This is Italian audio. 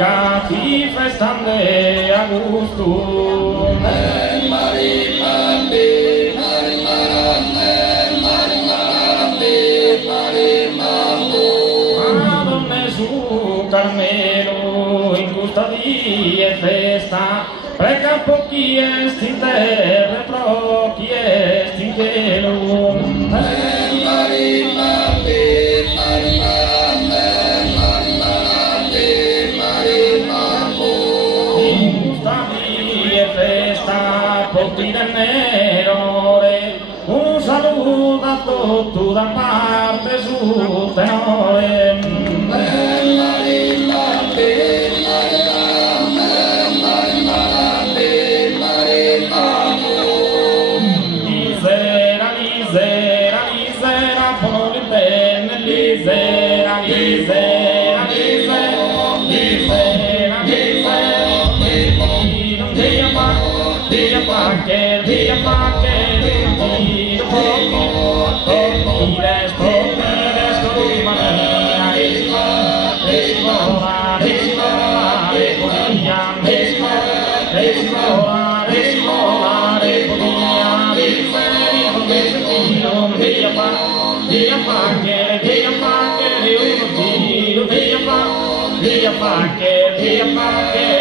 Domenica ti festande a gusto. Madonna su Carmelo in custodia e festa, preca pochi est in terra, pro chi est in cielo. Pochi del Nerore, un saluto a tutti da parte sul tenore. Lisera, lisera, lisera, poli bene, lisera, lisera, lisera, lisera, lisera. Via Pacche, via Pacche, via Pacche, via Pacche.